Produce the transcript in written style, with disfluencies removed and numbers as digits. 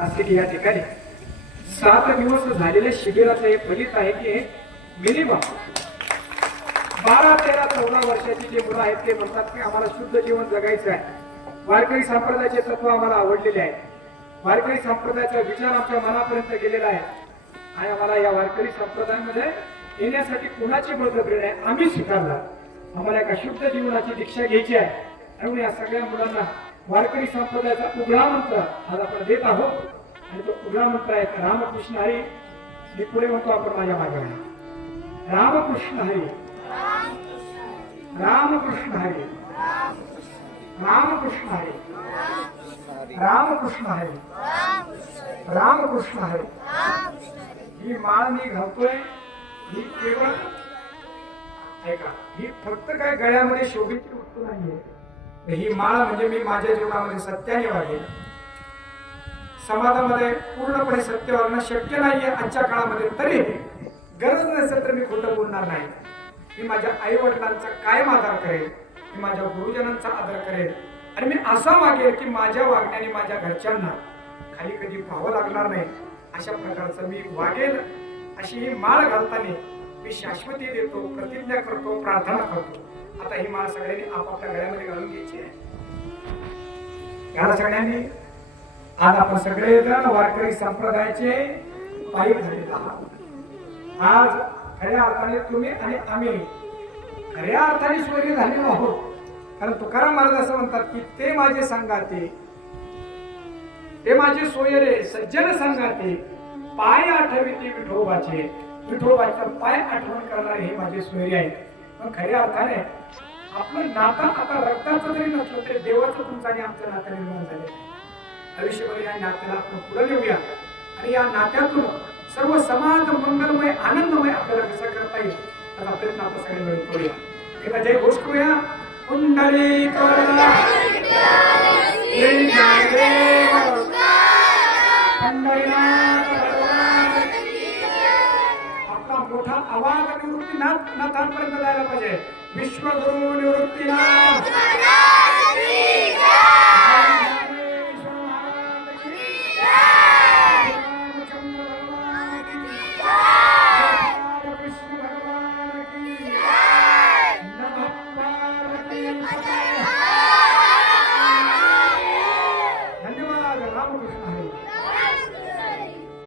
नाशिक या ठिकाणी 7 दिवस झालेल्या शिबिराचं हे फलित आहे की मिनिमम 12, 13, 14 वर्षाची जी मुलं आहेत ते म्हणतात की आम्हाला शुद्ध जीवन जगायचं आहे. वारकरी संप्रदायाचे तत्व आम्हाला आवडलेले आहे. वारकरी संप्रदायाचा विचार आमच्या मनापर्यंत गेलेला आहे आणि आम्हाला या वारकरी संप्रदायामध्ये येण्यासाठी कुणाची बळजबरी नाही, आम्ही स्वीकारला. आम्हाला एका शुद्ध जीवनाची दीक्षा घ्यायची आहे. म्हणून या सगळ्या मुलांना वारकरी संप्रदायाचा उघडा मंत्र आज आपण देत आहोत आणि तो उघडा मंत्र आहे रामकृष्ण हरी. मी पुढे म्हणतो, आपण माझ्या मागे रामकृष्ण हरी, रामकृष्ण हरी, रामकृष्ण हरी, रामकृष्ण हरी, रामकृष्ण हरी. ही माळ मी घालतोय, ही केवळ ऐका, ही फक्त काय गळ्यामध्ये शोभेची वस्तू नाहीये. ही माळ म्हणजे मी माझ्या जीवनामध्ये सत्याने वागेल. समाजामध्ये पूर्णपणे सत्य वागणं शक्य नाहीये आजच्या काळामध्ये, तरी गरज नसेल तर मी खोटं बोलणार नाही. मी माझ्या आई वडिलांचा कायम आदर करेल, मी माझ्या गुरुजनांचा आदर करेल आणि मी असा वागेल की माझ्या वागण्याने माझ्या घरच्यांना खाली कधी पाहावं लागणार नाही. अशा प्रकारचं मी वागेल. अशी ही माळ घालताना मी शाश्वती देतो, प्रतिज्ञा करतो, प्रार्थना करतो. आता ही माळ सगळ्यांनी आपापल्या गळ्यामध्ये घालून घ्यायची आहे. याला सगळ्यांनी आज आपण सगळेजण वारकरी संप्रदायाचे पायी झालेले आहात. आज खऱ्या अर्थाने तुम्ही आणि आम्ही खऱ्या अर्थाने स्वर्गीय झालेलो आहोत. कारण तुकाराम महाराज असं म्हणतात की ते माझे संगाते, ते माझे सोयरे सज्जन संगाते, पाय आठविते विठोबाचे. विठोबाचा पाय आठवण करणारे हे माझे सोयरे आहेत. पण खऱ्या अर्थाने आपलं नातं आता रक्ताचं जरी नसलं तरी देवाचं तुमचं आणि आमचं नातं निर्माण झालेलं आहे. आयुष्यभर या नात्याला आपण पुढे नेऊया आणि या नात्यातून सर्व समाज मंगलमय आनंदमय आपल्याला कसा करता येईल त्याचा प्रयत्न आपण सगळे मिळून करूया. एकदा जय घोष करूया. कुंडली आपला मोठा आवाज निवृत्तीनाथ नाथांपर्यंत जायला पाहिजे. विश्वगुरु निवृत्तीनाथ.